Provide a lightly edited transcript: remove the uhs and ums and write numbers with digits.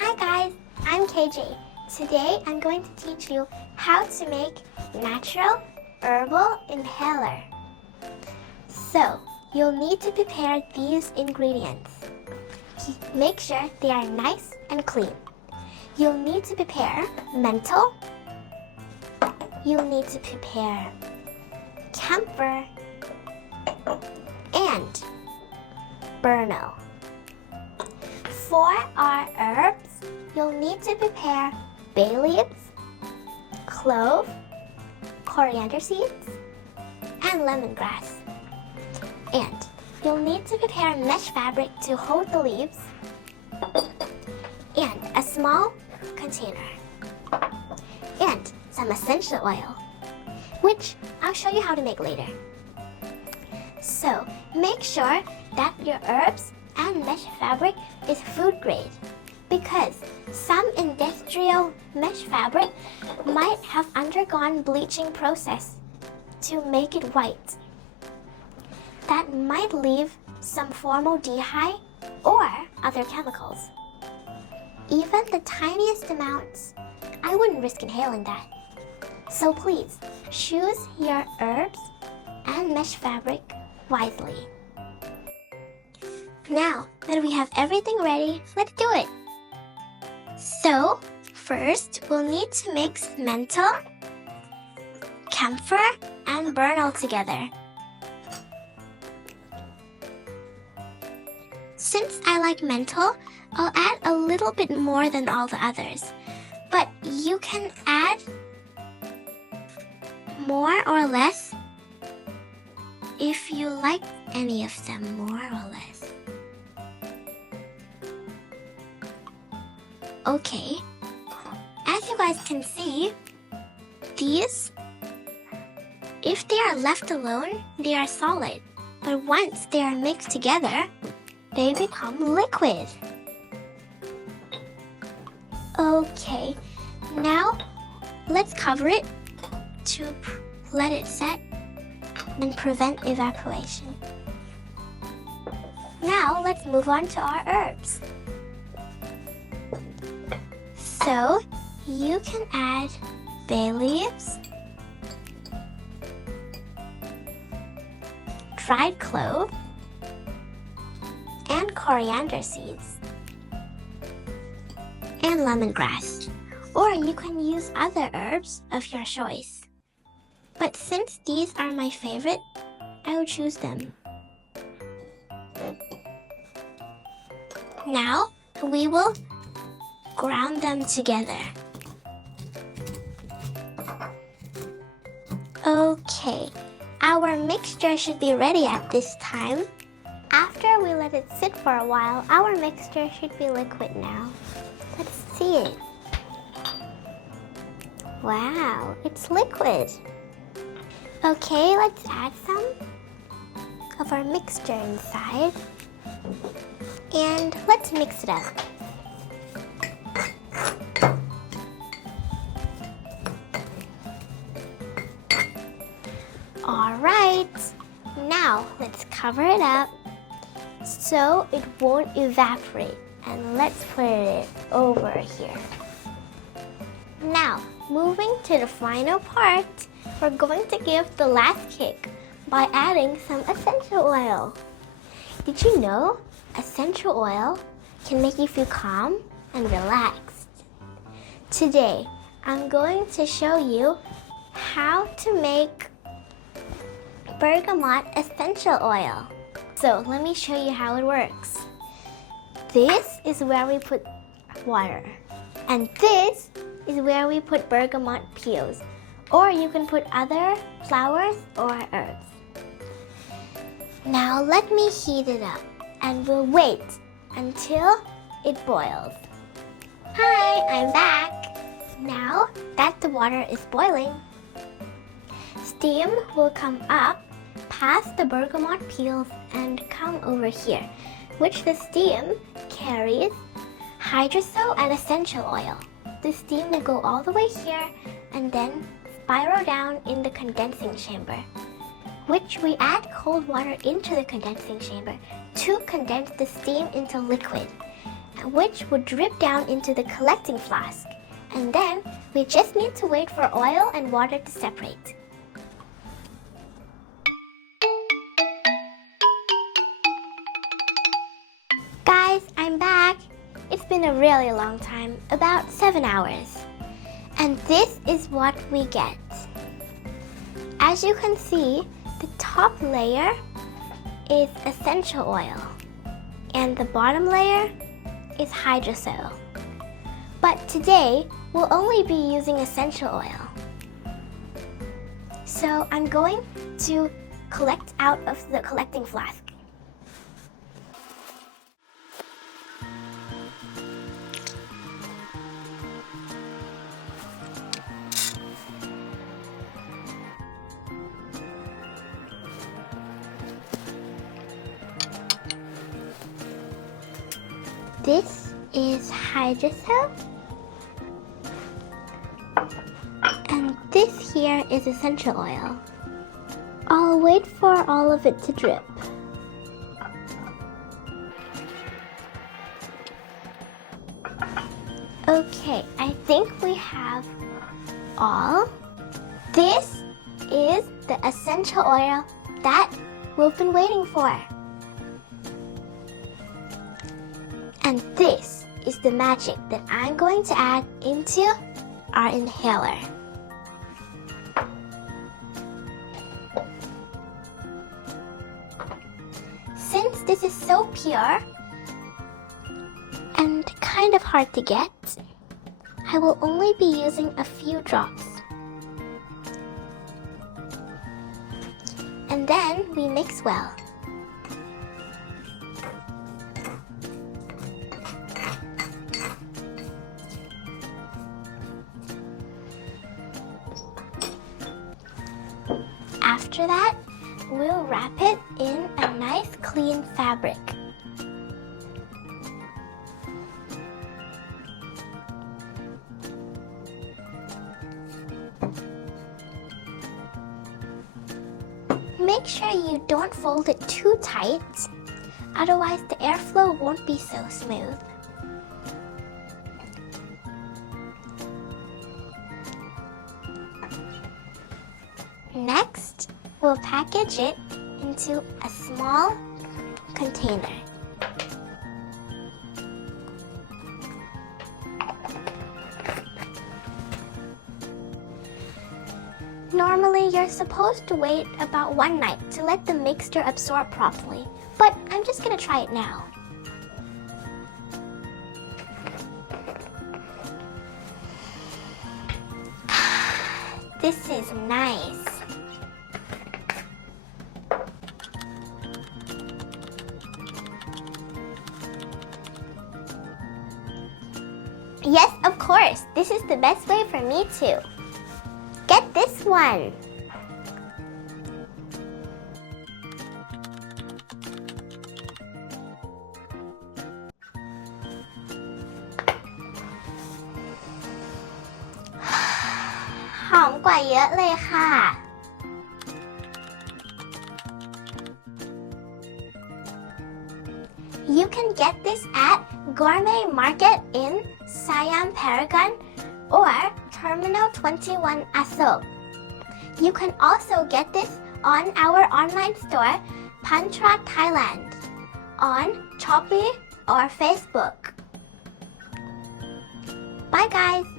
Hi guys, I'm KJ. Today I'm going to teach you how to make natural herbal inhaler. So, you'll need to prepare these ingredients. Make sure they are nice and clean. You'll need to prepare menthol. You'll need to prepare camphor and burnel. For our herbs, you'll need to prepare bay leaves, clove, coriander seeds, and lemongrass. And you'll need to prepare mesh fabric to hold the leaves and a small container and some essential oil, which I'll show you how to make later. So make sure that your herbs and mesh fabric is food grade because some industrial mesh fabric might have undergone bleaching process to make it white. That might leave some formaldehyde or other chemicals. Even the tiniest amounts, I wouldn't risk inhaling that. So please, choose your herbs and mesh fabric wisely. Now that we have everything ready, let's do it. So, first we'll need to mix menthol, camphor, and burnel together. Since I like menthol, I'll add a little bit more than all the others. But you can add more or less if you like any of them more or less. Okay, as you guys can see, these, if they are left alone, they are solid. But once they are mixed together, they become liquid. Okay, now let's cover it to let it set and prevent evaporation. Now let's move on to our herbs. So you can add bay leaves, dried clove, and coriander seeds, and lemongrass. Or you can use other herbs of your choice. But since these are my favorite, I will choose them. Now we will ground them together. Okay, our mixture should be ready at this time. After we let it sit for a while, our mixture should be liquid now. Let's see it. Wow, it's liquid. Okay, let's add some of our mixture inside. And let's mix it up. Alright, now let's cover it up so it won't evaporate, and let's put it over here. Now, moving to the final part, we're going to give the last kick by adding some essential oil. Did you know essential oil can make you feel calm and relaxed? Today, I'm going to show you how to make bergamot essential oil. So let me show you how it works. This is where we put water, and this is where we put bergamot peels, or you can put other flowers or herbs. Now let me heat it up, and we'll wait until it boils. Hi, I'm back. Now that the water is boiling, steam will come up past the bergamot peels and come over here, which the steam carries hydrosol and essential oil. The steam will go all the way here and then spiral down in the condensing chamber, which we add cold water into the condensing chamber to condense the steam into liquid. which would drip down into the collecting flask. And then we just need to wait for oil and water to separate. Guys, I'm back. It's been a really long time, about 7 hours. And this is what we get. As you can see, the top layer is essential oil and the bottom layer is hydrosol. But today, we'll only be using essential oil. So I'm going to collect out of the collecting flask. This is hydrosol, and this here is essential oil. I'll wait for all of it to drip. Okay, I think we have all. This is the essential oil that we've been waiting for. And this is the magic that I'm going to add into our inhaler. Since this is so pure and kind of hard to get, I will only be using a few drops. And then we mix well. After that, we'll wrap it in a nice clean fabric. Make sure you don't fold it too tight, otherwise the airflow won't be so smooth. Next, we'll package it into a small container. Normally, you're supposed to wait about 1 night to let the mixture absorb properly, but I'm just gonna try it now. This is nice. Yes, of course. This is the best way for me to. Get this one.หอมกว่าเยอะเลยค่ะ You can get this at Gourmet Market in Siam Paragon or Terminal 21 Asok. You can also get this on our online store, Pantra, Thailand, on Shopee or Facebook. Bye guys!